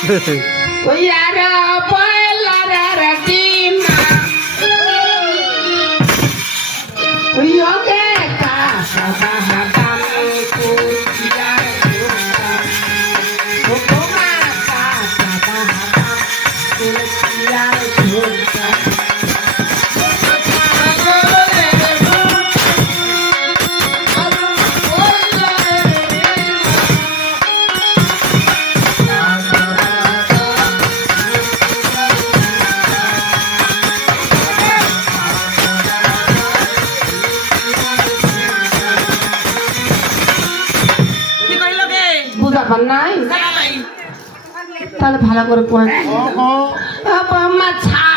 ওই আর পয়লার দিনা ওই ওকে কাসা বাহাদাম কুতিয়ার কুতা ও তোমার পান নাই? তাহলে ভালো করে পড়ে। বাবা মা ছাগলের ধুতি